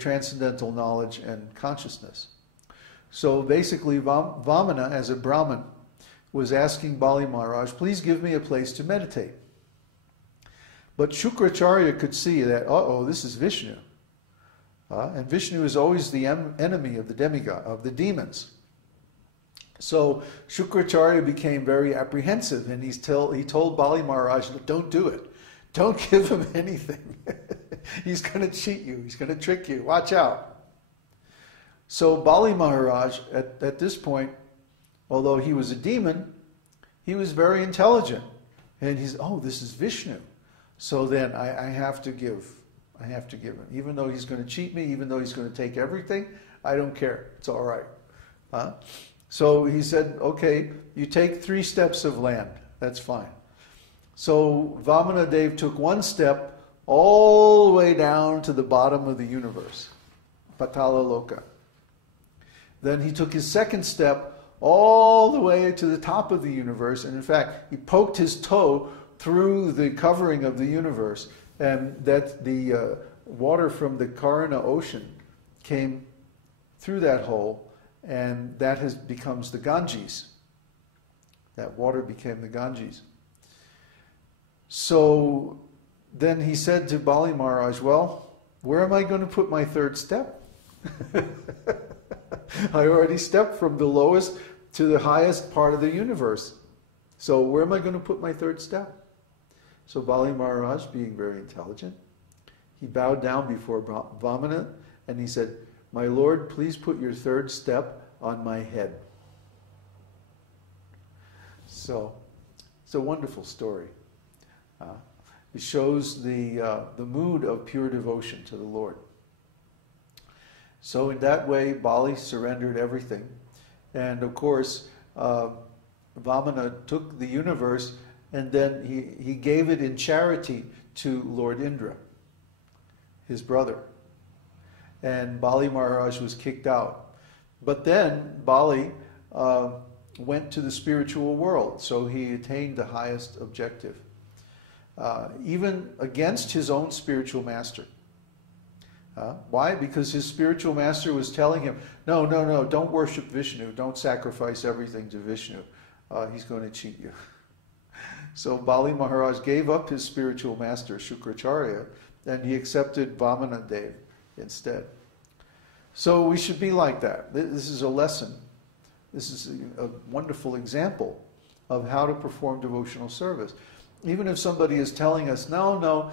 transcendental knowledge and consciousness. So basically, Vamana, as a Brahmin, was asking Bali Maharaj, please give me a place to meditate. But Shukracharya could see that, uh-oh, this is Vishnu. And Vishnu is always the enemy of the demigod, of the demons. So Shukracharya became very apprehensive, and he told Bali Maharaj, don't do it. Don't give him anything. He's going to cheat you. He's going to trick you. Watch out. So Bali Maharaj, at this point, although he was a demon, he was very intelligent. And he's, oh, this is Vishnu. So then I have to give. I have to give him. Even though he's going to cheat me, even though he's going to take everything, I don't care. It's all right. So he said, okay, you take 3 steps of land. That's fine. So Vamana Dev took 1 step all the way down to the bottom of the universe, Patala Loka. Then he took his 2nd step all the way to the top of the universe, and in fact, he poked his toe through the covering of the universe, and that the water from the Karana ocean came through that hole, and that becomes the Ganges. That water became the Ganges. So then he said to Bali Maharaj, well, where am I going to put my 3rd step? I already stepped from the lowest to the highest part of the universe. So where am I going to put my 3rd step? So Bali Maharaj, being very intelligent, he bowed down before Vamana and he said, my Lord, please put your 3rd step on my head. So it's a wonderful story. It shows the mood of pure devotion to the Lord. So in that way, Bali surrendered everything. And of course, Vamana took the universe and then he gave it in charity to Lord Indra, his brother. And Bali Maharaj was kicked out. But then Bali went to the spiritual world, so he attained the highest objective, even against his own spiritual master. Why? Because his spiritual master was telling him, no, don't worship Vishnu, don't sacrifice everything to Vishnu. He's going to cheat you. So Bali Maharaj gave up his spiritual master, Shukracharya, and he accepted Vamana Dev instead. So we should be like that. This is a lesson. This is a wonderful example of how to perform devotional service. Even if somebody is telling us, no,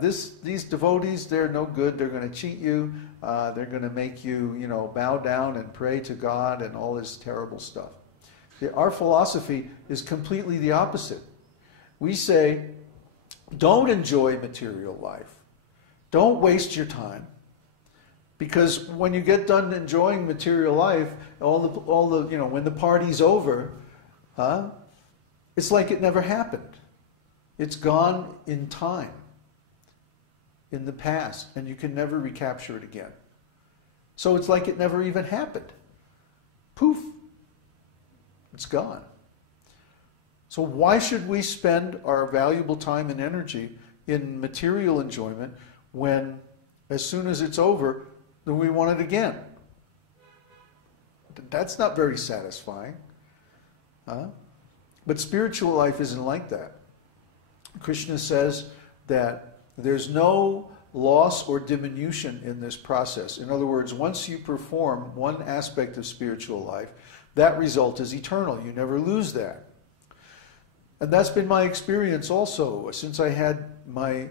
these devotees, they're no good, they're going to cheat you, they're going to make you, bow down and pray to God and all this terrible stuff. Our philosophy is completely the opposite. We say, don't enjoy material life. Don't waste your time. Because when you get done enjoying material life, all the when the party's over, it's like it never happened. It's gone in time, in the past, and you can never recapture it again. So it's like it never even happened. Poof, it's gone. So why should we spend our valuable time and energy in material enjoyment when, as soon as it's over, then we want it again? That's not very satisfying. But spiritual life isn't like that. Krishna says that there's no loss or diminution in this process. In other words, once you perform one aspect of spiritual life, that result is eternal. You never lose that. And that's been my experience also. Since I had my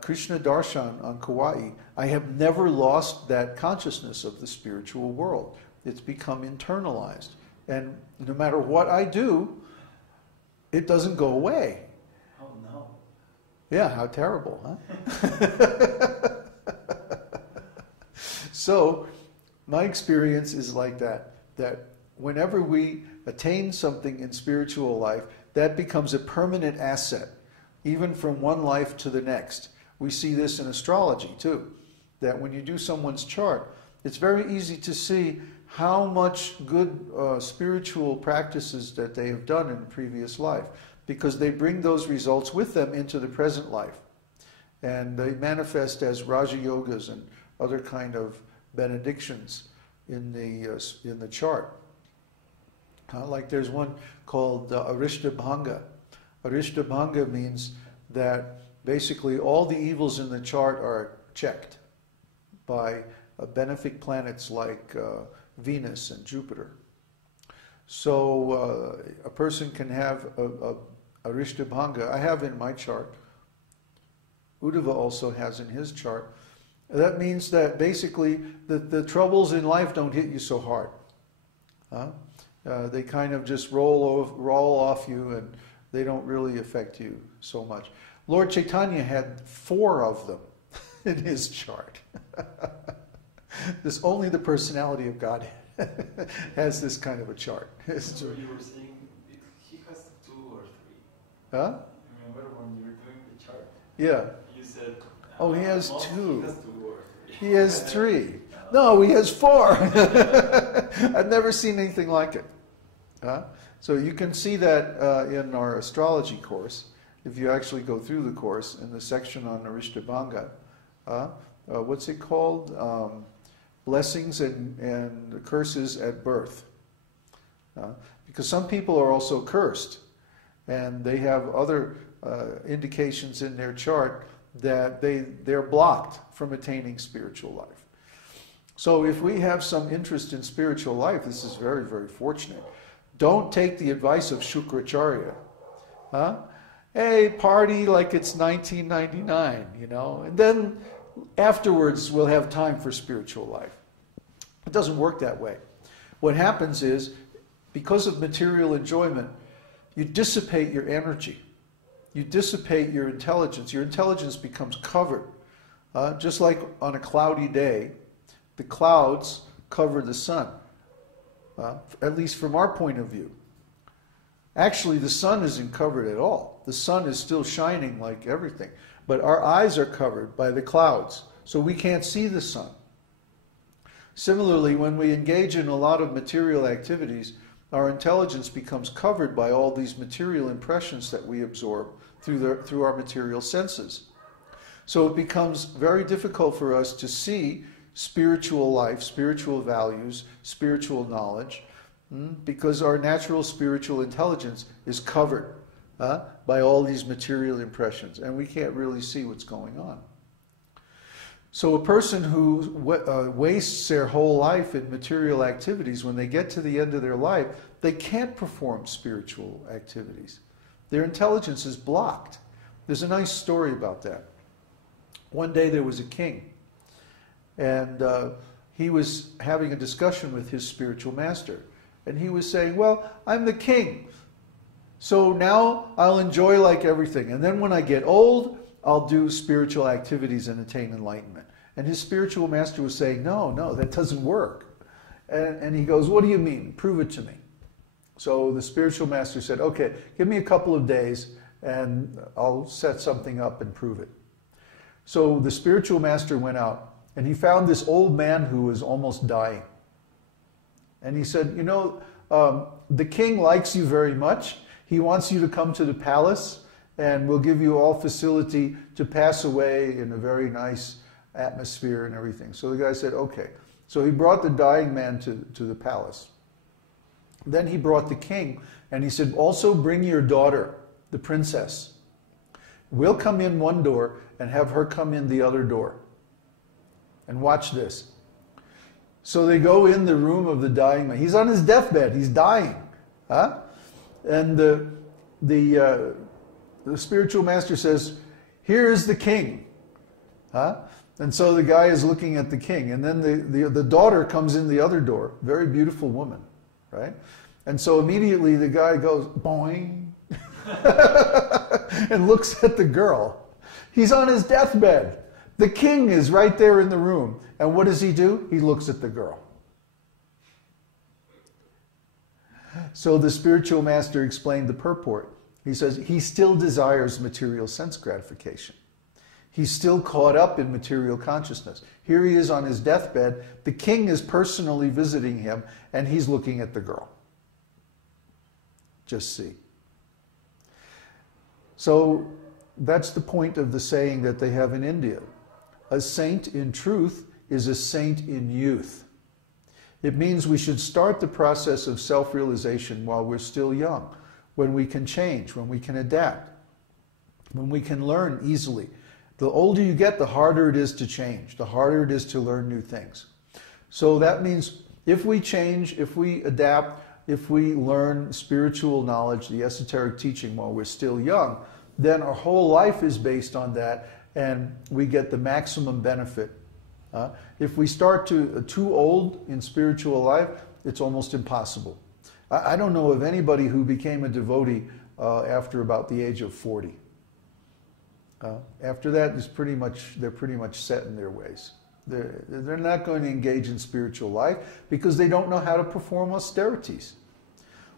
Krishna Darshan on Kauai, I have never lost that consciousness of the spiritual world. It's become internalized. And no matter what I do, it doesn't go away. Oh no. Yeah, how terrible, huh? So, my experience is like that whenever we attain something in spiritual life, that becomes a permanent asset, even from one life to the next. We see this in astrology too, that when you do someone's chart, it's very easy to see how much good spiritual practices that they have done in a previous life, because they bring those results with them into the present life. And they manifest as Raja Yogas and other kind of benedictions in the chart. Like there's one called Arishtabhanga. Arishtabhanga means that basically all the evils in the chart are checked by benefic planets like Venus and Jupiter. So a person can have a Arishtabhanga. I have in my chart. Uddhava also has in his chart. That means that basically the troubles in life don't hit you so hard. They kind of just roll off you, and they don't really affect you so much. Lord Chaitanya had 4 of them in his chart. This only the personality of God has this kind of a chart. So you were saying he has 2 or 3. Huh? Remember when you were doing the chart? Yeah. You said, oh, he has 2. He has 2 or 3. He has 3. No, he has 4. I've never seen anything like it. So you can see that in our astrology course, if you actually go through the course in the section on Arishtabhanga. What's it called? Blessings and curses at birth. Because some people are also cursed, and they have other indications in their chart that they're blocked from attaining spiritual life. So if we have some interest in spiritual life, this is very, very fortunate. Don't take the advice of Shukracharya. Hey, party like it's 1999, and then afterwards we'll have time for spiritual life. It doesn't work that way. What happens is, because of material enjoyment, you dissipate your energy. You dissipate your intelligence. Your intelligence becomes covered. Just like on a cloudy day, the clouds cover the sun, at least from our point of view. Actually, the sun isn't covered at all. The sun is still shining like everything, but our eyes are covered by the clouds, so we can't see the sun. Similarly, when we engage in a lot of material activities, our intelligence becomes covered by all these material impressions that we absorb through our material senses. So it becomes very difficult for us to see spiritual life, spiritual values, spiritual knowledge, because our natural spiritual intelligence is covered by all these material impressions, and we can't really see what's going on. So a person who wastes their whole life in material activities, when they get to the end of their life, they can't perform spiritual activities. Their intelligence is blocked. There's a nice story about that. One day there was a king, and he was having a discussion with his spiritual master. And he was saying, well, I'm the king, so now I'll enjoy like everything. And then when I get old, I'll do spiritual activities and attain enlightenment. And his spiritual master was saying, no, that doesn't work. And he goes, what do you mean? Prove it to me. So the spiritual master said, okay, give me a couple of days and I'll set something up and prove it. So the spiritual master went out and he found this old man who was almost dying. And he said, the king likes you very much. He wants you to come to the palace, and we'll give you all facility to pass away in a very nice atmosphere and everything. So the guy said, okay. So he brought the dying man to the palace. Then he brought the king, and he said, also bring your daughter, the princess. We'll come in one door and have her come in the other door. And watch this. So they go in the room of the dying man. He's on his deathbed. He's dying. And the spiritual master says, here is the king. And so the guy is looking at the king. And then the daughter comes in the other door. Very beautiful woman. Right? And so immediately the guy goes, boing. And looks at the girl. He's on his deathbed. The king is right there in the room. And what does he do? He looks at the girl. So the spiritual master explained the purport. He says he still desires material sense gratification. He's still caught up in material consciousness. Here he is on his deathbed. The king is personally visiting him, and he's looking at the girl. Just see. So that's the point of the saying that they have in India. A saint in truth is a saint in youth. It means we should start the process of self-realization while we're still young, when we can change, when we can adapt, when we can learn easily. The older you get, the harder it is to change, the harder it is to learn new things. So that means if we change, if we adapt, if we learn spiritual knowledge, the esoteric teaching while we're still young, then our whole life is based on that, and we get the maximum benefit. If we start too old in spiritual life, it's almost impossible. I don't know of anybody who became a devotee after about the age of 40. After that, they're pretty much set in their ways. They're not going to engage in spiritual life because they don't know how to perform austerities.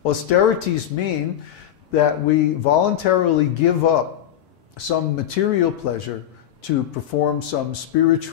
Austerities mean that we voluntarily give up some material pleasure to perform some spiritual